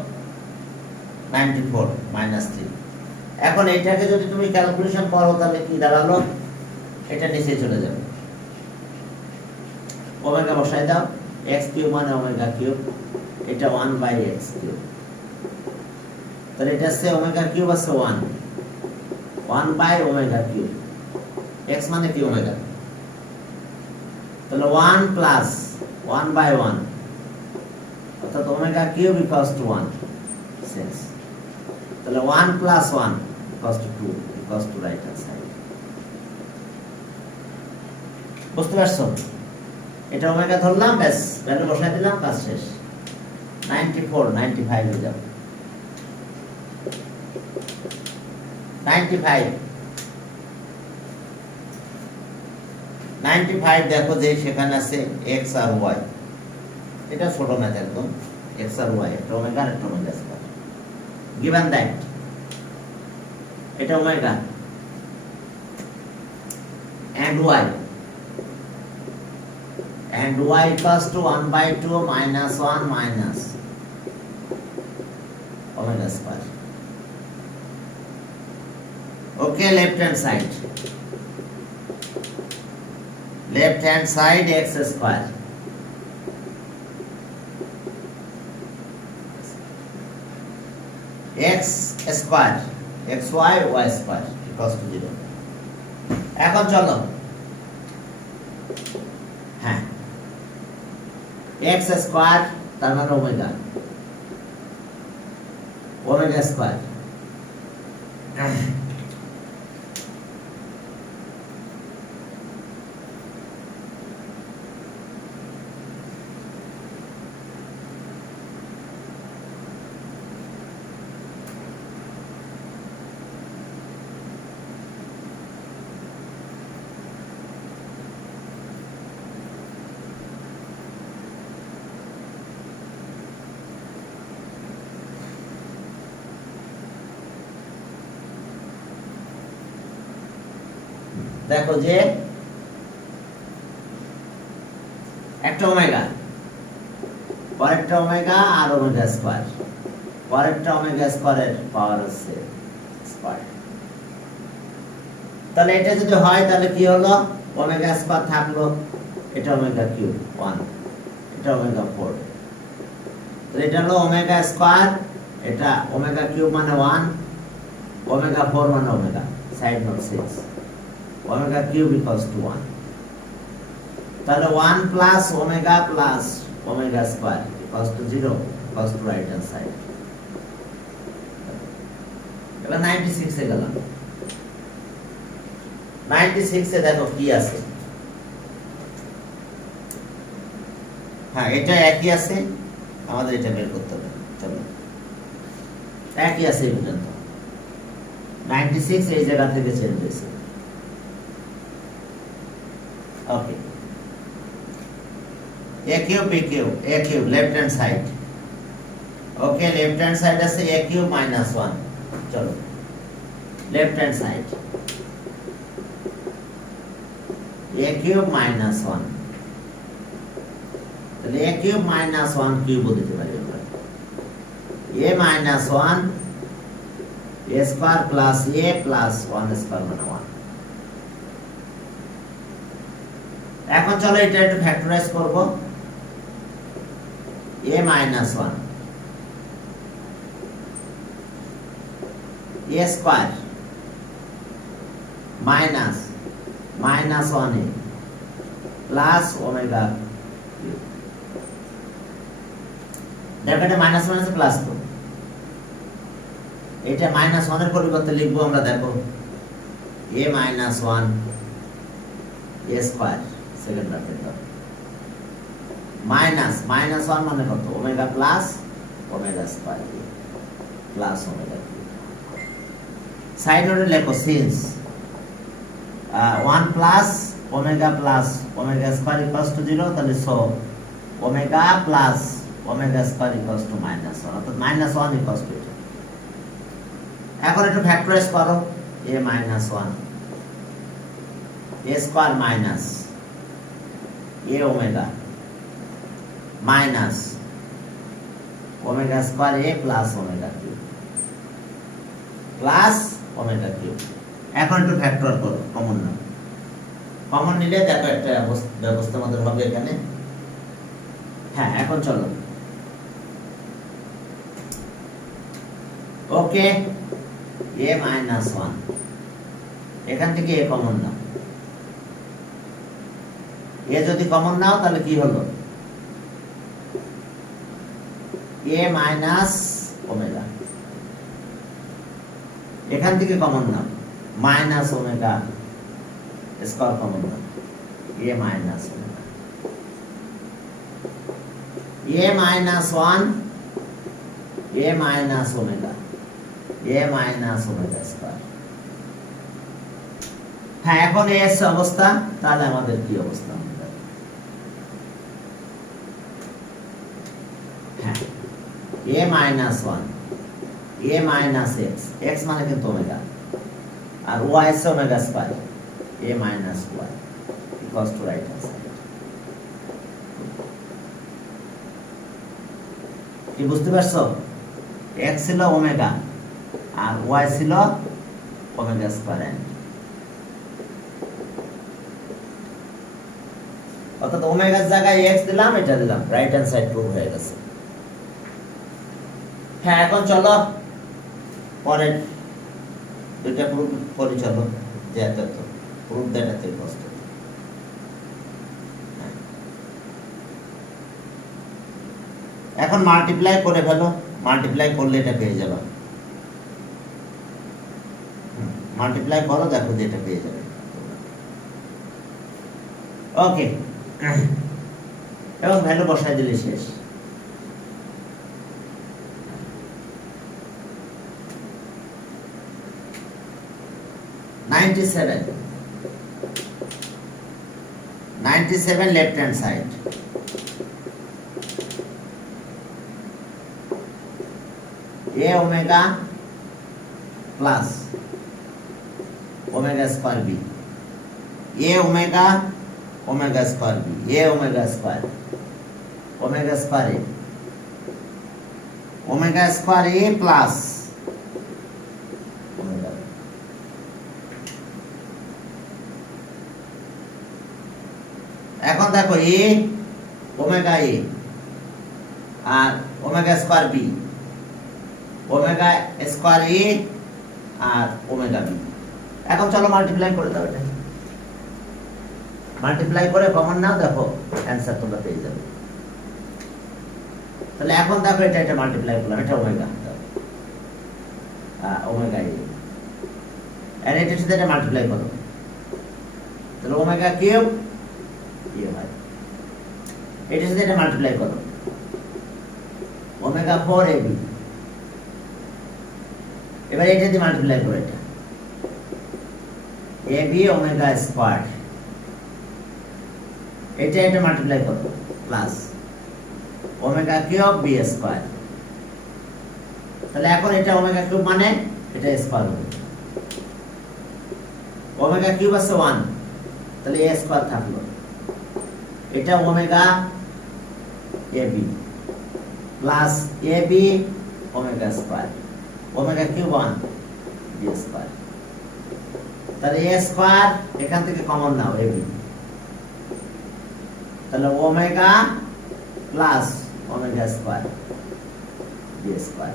94 minus 3। এখন এটাকে যদি তুমি ক্যালকুলেশন করো তাহলে কি দাঁড়ালো, এটা নিচে চলে যাবে, ওমেগা বসাই দাও, x কিউব মানে ওমেগা কিউব, এটা 1/x কিউব, তাহলে এটা আছে ওমেগা কিউব আছে 1, 1 বাই ওমেগা কিউব, x মানে কি ওমেগা, তাহলে 1 প্লাস 1 বাই 1 অর্থাৎ omega cube equals to 1 sense, তাহলে 1 plus 1 equals to 2 equals to right hand side. বুঝতে পারছো? এটা ওমেগা ধরলাম, ব্যাস ভ্যালু বসাই দিলাম, কাজ শেষ। 94 95 হয়ে যাবে, 95 দেখো যে সেখানে আছে x আর y, এটা ছোট ম্যাথ একদম, x আর y একটা ওমেগা আর একটা ওমেগা স্কয়ার গিভেন দ্যাট এটা omega and y equals to 1 by 2 minus 1 minus omega square. Okay, left hand side x square x square xy y square equals to 0. এখন চলো, হ্যাঁ x square তার মানে omega square, দেখো যে একটা omega, পরেরটা ওমেগা আর ওমেগা স্কয়ার, পরেরটা ওমেগা স্কয়ারের পাওয়ার হচ্ছে স্কয়ার, তাহলে এটা যদি হয় তাহলে কি হলো, ওমেগা স্কয়ার থাকলো, এটা ওমেগা কিউব 1, এটা ওমেগা 4, তো এটা হলো ওমেগা স্কয়ার, এটা ওমেগা কিউব মানে 1, ওমেগা 4 মানে omega, side note 6, omega cube equals to 1, তাহলে 1 plus omega square equals to 0 equals to right hand side. এবার 96 এ গেলাম, 96 এ দেখো কি আছে, হ্যাঁ এটা একই আছে, আমাদের এটা বের করতে হবে, চলো একই আছে এই পর্যন্ত, 96 এই জায়গা থেকে চেঞ্জ হয়েছে। Okay. A cube, left hand side. Okay, left hand side is a cube minus 1. Chalo. Left hand side. A cube minus 1. So a cube minus 1 cube बोलते हैं A minus 1 a square plus a plus 1 square बना 1. এখন চলো এটা একটু factorise করব, a minus 1 a square minus 1a plus omega cube, দেখো এটা মাইনাস মাইনাস প্লাস, তো এটা মাইনাস 1 এর পরিবর্তে লিখবো আমরা, দেখো a minus 1 a square second bracket দাও, মাইনাস 1 মানে কত, omega plus omega square plus omega cube, side নোটে লেখো since 1 plus omega square equals to 0, তাহলে so omega plus omega square equals to minus 1, অর্থাৎ মাইনাস 1 ইকুয়ালস টু এটা। এখন একটু ফ্যাক্টরাইজ করো, a minus 1 a square minus a omega minus omega square a plus omega cube plus omega cube। এখন একটু factor করো, common নাও, common নিলে দেখো একটা ব্যবস্থা আমাদের হবে এখানে। হ্যাঁ এখন চলো, ওকে a minus 1 এখান থেকে এ কমন নাও, এ যদি কমন নাও তাহলে কি হলো, এ মাইনাস ওমেগা। এখান থেকে কমন নাও, মাইনাস ওমেগা স্কয়ার কমন নাও, a minus omega, a minus 1 a minus omega, a minus omega square. হ্যাঁ, এখন এস অবস্থা, তাহলে আমাদের কি অবস্থা? হ্যাঁ, a minus 1 a minus x, x মানে কিন্তু ওমেগা, আর ওয়াই এস omega square, a minus y equals to right hand side. কি বুঝতে পারছো? এক্স ছিল ওমেগা আর ওয়াই ছিল ওমেগা স্কয়ার। অর্থাৎ ওমেগার জায়গায় এক্স দিলাম, এটা দিলাম, রাইট হ্যান্ড সাইড প্রুভ হয়ে গেছে। হ্যাঁ, এখন চলো পরের দুইটা প্রুফ করি। চলো, যে এত প্রুফ দেখাতে কষ্ট। এখন মাল্টিপ্লাই করে ফেলো, মাল্টিপ্লাই করলে এটা পেয়ে যাবে। মাল্টিপ্লাই করো, দেখো যে এটা পেয়ে যাবে। ওকে, এবং ভ্যালু বসাই দিলে শেষ। $97 left hand side, a omega plus omega square b, a omega omega square b, a omega square omega square a, omega square a plus omega b। এখন দেখো a ওমেগা a আর omega square b, omega square a আর omega b। এখন চলো multiply করে দাও, এটা multiply করে কমন নাও, দেখো অ্যানসার তোমরা পেয়ে যাবে। তাহলে এখন দেখো এটা মাল্টিপ্লাই করলাম, এটা ওমেগা ওমেগা a, আর এটার সাথে এটা মাল্টিপ্লাই করো, তাহলে ওমেগা কিউব ये भाई, এটার সাথে এটা মাল্টিপ্লাই করো, ওমেগা 4ab। এবার এটা দিয়ে মাল্টিপ্লাই করো, এটা ab ওমেগা স্কয়ার, এটা মাল্টিপ্লাই করো, plus omega cube b square. তাহলে এখন এটা ওমেগা কিউব মানে এটা স্কয়ার হবে, ওমেগা কিউব আছে 1, তাহলে a স্কয়ার থাকলো, এটা omega ab plus ab omega square, omega cube 1 b square. তাহলে a স্কয়ার এখান থেকে কমন নাও, ab, তাহলে omega plus omega square b square,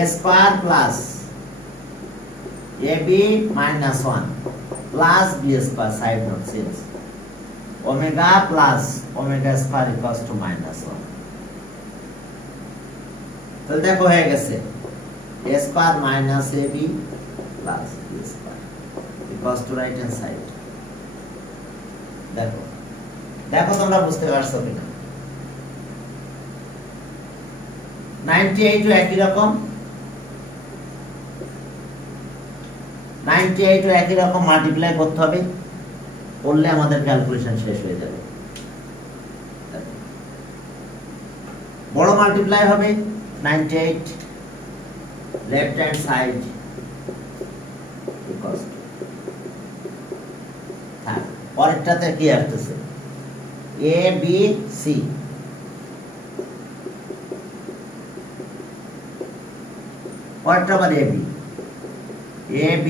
a square plus ab minus 1 plus b square, side note change, omega plus omega square equals to -1। তাহলে দেখো হয়ে গেছে a square minus ab plus b square equals to right hand side. দেখো দেখো তোমরা বুঝতে পারছো কিনা? 98 ও একই রকম, 98 ও একই রকম মাল্টিপ্লাই করতে হবে, করলে আমাদের ক্যালকুলেশন শেষ হয়ে যাবে। বড় মাল্টিপ্লাই হবে 98 left hand side equals two, হ্যাঁ পরেরটাতে কি আসতেছে, a b c, পরেরটা আবার a b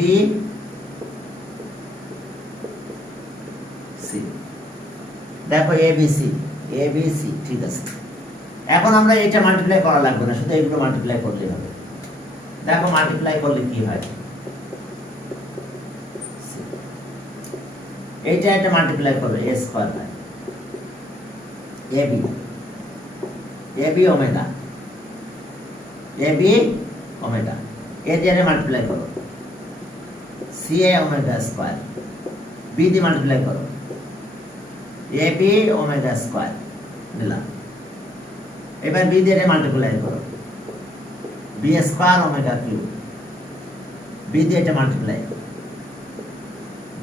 c, দেখো abc ঠিক আছে। এখন আমরা এটা মাল্টিপ্লাই করা লাগবে না, শুধু এগুলো মাল্টিপ্লাই করলেই হবে। দেখো মাল্টিপ্লাই করলে কি হয়, এইটা এটা মাল্টিপ্লাই করবে a square by ab ab omega ab omega a দিয়ে মাল্টিপ্লাই করো ca ওমেগা স্কয়ার b দিয়ে মাল্টিপ্লাই করো ab ওমেগা স্কয়ার দিলাম এবার b দিয়ে মাল্টিপ্লাই করো b square omega cube b দিয়ে এটা multiply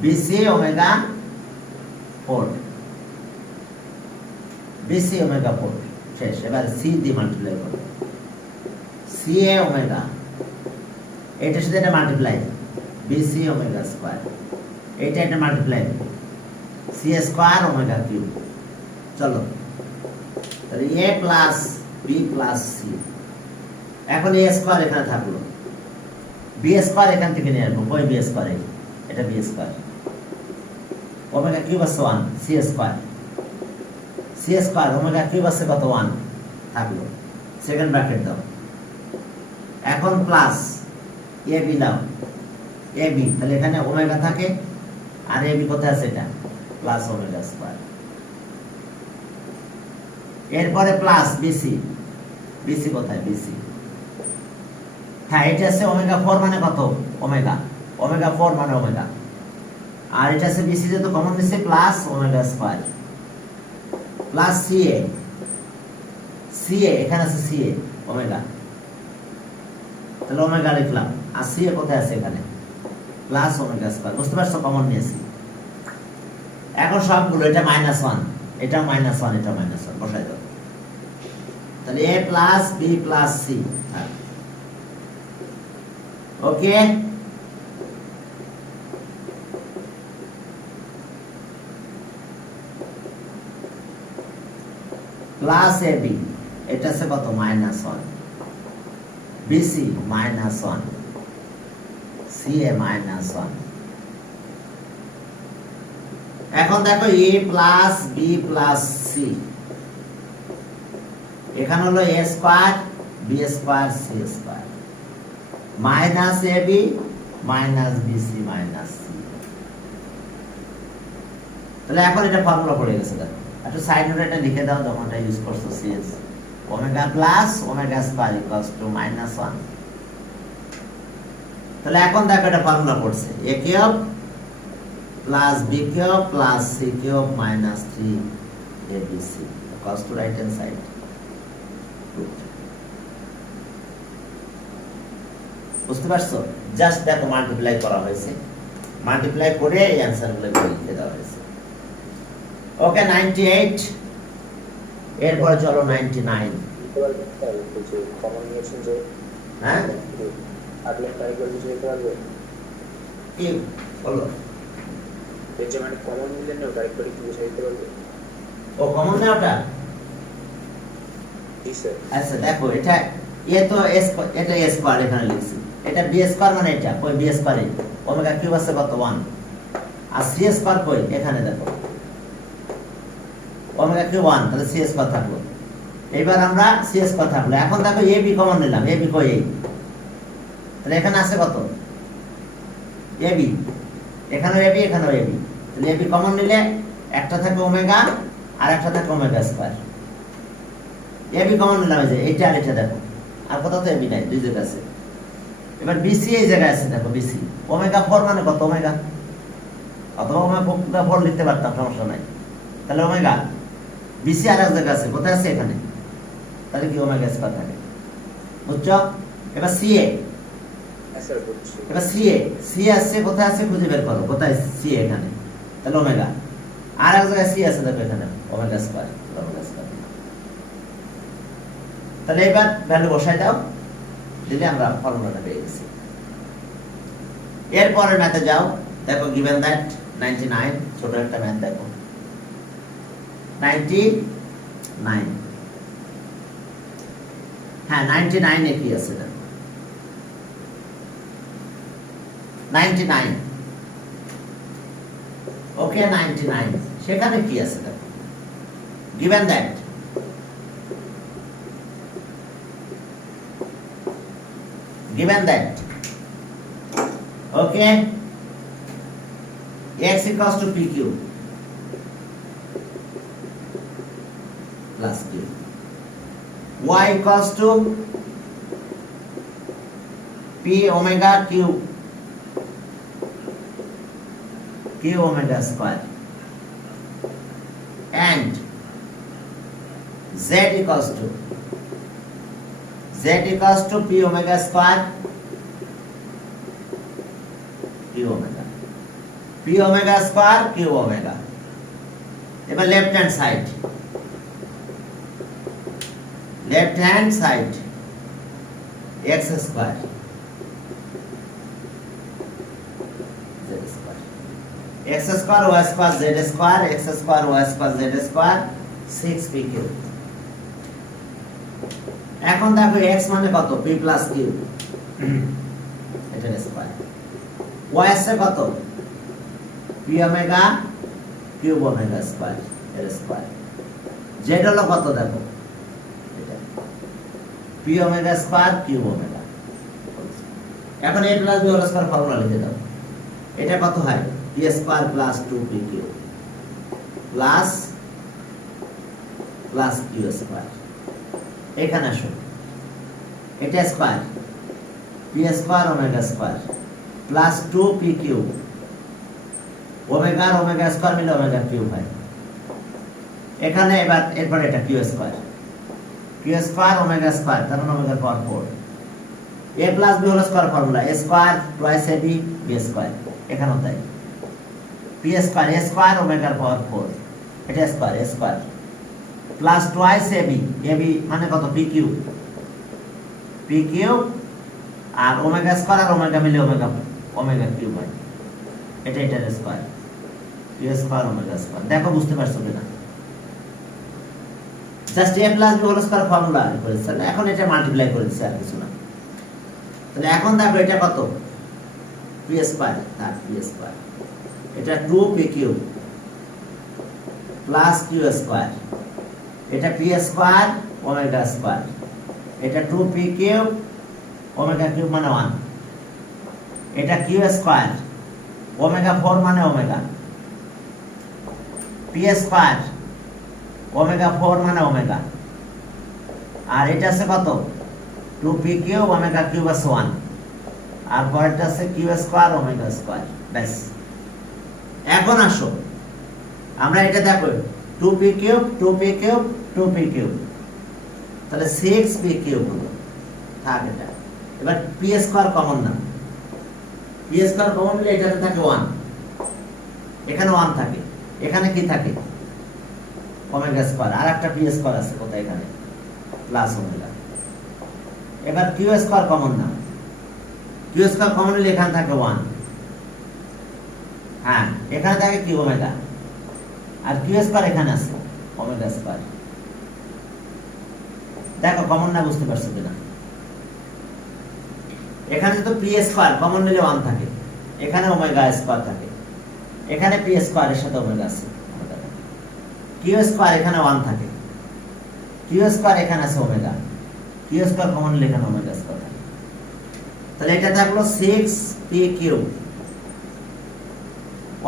bc omega 4 bc omega 4 শেষ এবার c দিয়ে মাল্টিপ্লাই করো ca ওমেগা এটার সাথে এটা মাল্টিপ্লাই bc ওমেগা স্কয়ার এটা এটা multiply c square omega cube চলো তাহলে a plus b plus c এখন a স্কয়ার এখানে থাকলো b স্কয়ার এখান থেকে নিয়ে আসবো কই b স্কয়ার এটা b স্কয়ার ওমেগা কিউব আছে 1 c স্কয়ার ওমেগা কিউব আছে কত 1 থাকলো সেকেন্ড ব্র্যাকেট দাও এখন প্লাস ab দাও ab তাহলে এখানে ওমেগা থাকে আর ab কোথায় আছে এটা প্লাস ওমেগা স্কয়ার এরপরে প্লাস bc bc কোথায় bc হ্যাঁ এটা আছে ওমেগা 4 মানে কত ওমেগা ওমেগা 4 মানে ওমেগা আর এটা আছে bc যে তো কমন নিছে plus omega square plus ca এখানে আছে ca ওমেগা তাহলে ওমেগা লিখলাম আর ca কোথায় আছে এখানে প্লাস ওমেগা স্কয়ার বুঝতে পারছো কমন নিয়েছি এখন সবগুলো এটা -1 এটা -1 এটা -1 বসাই দাও তাহলে a plus b plus c okay plus ab এটা আছে কত -1 bc -1 ca -1 এখন দেখো a plus b plus c এখানে হলো a square b square c square minus ab minus bc minus c তাহলে এখন এটা ফর্মুলা পড়ে গেছে দেখো একটু সাইড নোটে এটা লিখে দাও যখন এটা ইউজ করছো cs omega plus omega square equals to -1 তাহলে এখন দেখো এটা ফর্মুলা পড়ছে a cube plus b cube plus c cube minus 3abc equals to right hand side বুঝতে পারছো জাস্ট দেখো মাল্টিপ্লাই করা হয়েছে মাল্টিপ্লাই করে এই অ্যানসারগুলো লিখে দেওয়া হয়েছে ওকে 98 এরপর চলো 99 কমন নিয়েছেন যে হ্যাঁ আগলে টাইপের বিষয় দিতে পারবে কি বলো এই যে মানে কমন নিলেন না টাইপ করে কি বিষয় দিতে পারবে ও কমন না ওটা জি স্যার আচ্ছা দেখো এটা তো এটা s স্কয়ার এখানে লিখছি এটা b স্কয়ার মানে এটা কই b স্কয়ার ওমেগা কিউব আছে কত 1 আর c স্কয়ার কই এখানে দেখো ওমেগা কিউব 1 তাহলে c স্কয়ার থাকলো এবার আমরা c স্কয়ার থাকলো এখন দেখো ab কমন নিলাম ab কই তাহলে এখানে আছে কত ab এখানেও ab এখানেও ab তাহলে ab কমন নিলে একটা থাকে ওমেগা আর একটা থাকে ওমেগা স্কয়ার ab কমন নিলাম এই যে এটা আর এটা দেখো আর কোথাও তো ab নাই দুই জায়গা আছে এবার bc এই জায়গায় আছে দেখো bc ওমেগা 4 মানে কত ওমেগা অথবা ওমেগা 4 লিখতে পারতাম সমস্যা নাই তাহলে ওমেগা bc আর এক জায়গা আছে কোথায় আছে এখানে তাহলে কি ওমেগা স্কয়ার থাকে বুঝছো এবার ca স্যার বুঝছি এবার ca আছে কোথায় আছে খুঁজে বের করো কোথায় ca এখানে তাহলে ওমেগা আর এক জায়গায় c আছে দেখো এখানে ওমেগা স্কয়ার তাহলে এবার ভ্যালু বসাই দাও দিলে আমরা ফর্মুলাটা পেয়ে গেছি এরপরের ম্যাথে যাও দেখো given that 99 ছোট একটা ম্যাথ দেখো 99 হ্যাঁ 99 এ কি আছে দেখো 99 ওকে 99 সেখানে কি আছে দেখো given that okay x equals to p cube plus q, y equals to p omega q omega square, and z equals to p omega square q omega, p omega square q omega. এবার left hand side x square z square, x square y square z square, x square y square z square 6p cube. এখন দেখো x মানে কত, p plus q, এটা square. y আছে কত, p omega cube omega square, এর square. z হলো কত দেখো, এটা p omega square cube omega. এখন a plus b whole square formula লিখে দাও। এটা কত হয়, p square plus 2p cube plus q square. এখানে আসো, এটা square, p square omega square plus 2p cube, omega আর ওমেগা স্কয়ার মিলে ওমেগা কিউব হয়। এখানে এবার এরপর এটা q স্কয়ার ওমেগা স্কয়ার, তার মানে omega power 4। a plus b whole square formula, a square twice ab b square, এখানেও তাই, p স্কয়ার a স্কয়ার ওমেগার পাওয়ার 4, এটা square a square plus twice ab মানে কত, p কিউব আর omega square আর ওমেগা মিলে ওমেগা কিউব হয়, এটা এটার square, p square omega square. দেখো বুঝতে পারছো কিনা, just a plus b whole square formula করেছে, এখন এটা মাল্টিপ্লাই করে দিচ্ছে আর কিছু না। তাহলে এখন দেখো এটা কত, p স্কয়ার, তার p স্কয়ার, এটা 2p cube plus q square, এটা p স্কয়ার ওমেগা স্কয়ার, এটা 2p কিউব ওমেগা কিউব মানে 1, এটা q স্কয়ার ওমেগা 4 মানে ওমেগা, p স্কয়ার ওমেগা 4 মানে ওমেগা, আর এটা আছে কত, 2p কিউব ওমেগা কিউব আছে 1, আর পরেরটা আছে q স্কয়ার ওমেগা স্কয়ার। ব্যাস, এখন আসো আমরা এটা দেখো, 2p কিউব তাহলে 6p কিউব হলো, থাক এটা। এবার p স্কয়ার কমন না, p স্কয়ার কমন নিলে এটাতে থাকে 1, এখানে 1 থাকে, এখানে কি থাকে, ওমেগা স্কয়ার, আর একটা p স্কয়ার আছে কোথায়, এখানে প্লাস ওমেগা। এবার q স্কয়ার কমন না, q স্কয়ার কমন নিলে এখানে থাকে 1, হ্যাঁ এখানে থাকে q ওমেগা, আর q স্কয়ার এখানে আছে ওমেগা স্কয়ার। দেখো কমন না, বুঝতে পারছো কিনা, এখানে তো p স্কয়ার কমন নিলে 1 থাকে, এখানে ওমেগা স্কয়ার থাকে, এখানে p স্কয়ার এর সাথে ওমেগা আছে, q স্কয়ার এখানে 1 থাকে, q স্কয়ার এখানে আছে ওমেগা, q স্কয়ার কমন নিলে এখানে ওমেগা স্কয়ার থাকে। তাহলে এটা থাকলো 6p cube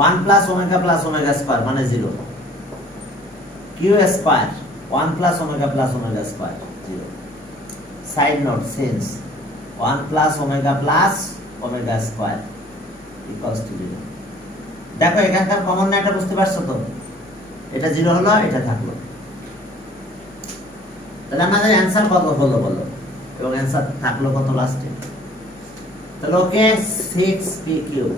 1 plus omega square মানে 0, q square 1 plus omega square 0। Side note, since 1 plus omega square equals to 0। দেখো এখানকার কমন না, এটা বুঝতে পারছো তো, এটা 0 হলো, এটা থাকলো। তাহলে আমাদের অ্যানসার কত হলো বলো, এবং অ্যানসার থাকলো কত লাস্টে, তাহলে ওকে 6p কিউব,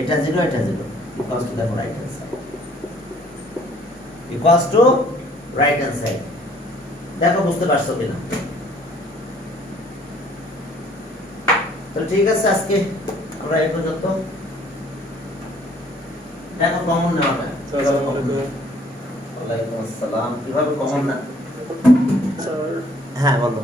এটা 0 এটা 0 ইকুয়ালস টু দেখো right hand side, equals to right hand side. দেখো বুঝতে পারছো কিনা। তো ঠিক আছে, আজকে আমরা এই পর্যন্ত। দেখো কমন নেওয়া যায়, ওয়ালাইকুম আসসালাম, কিভাবে কমন না, স্যার হ্যাঁ বলো।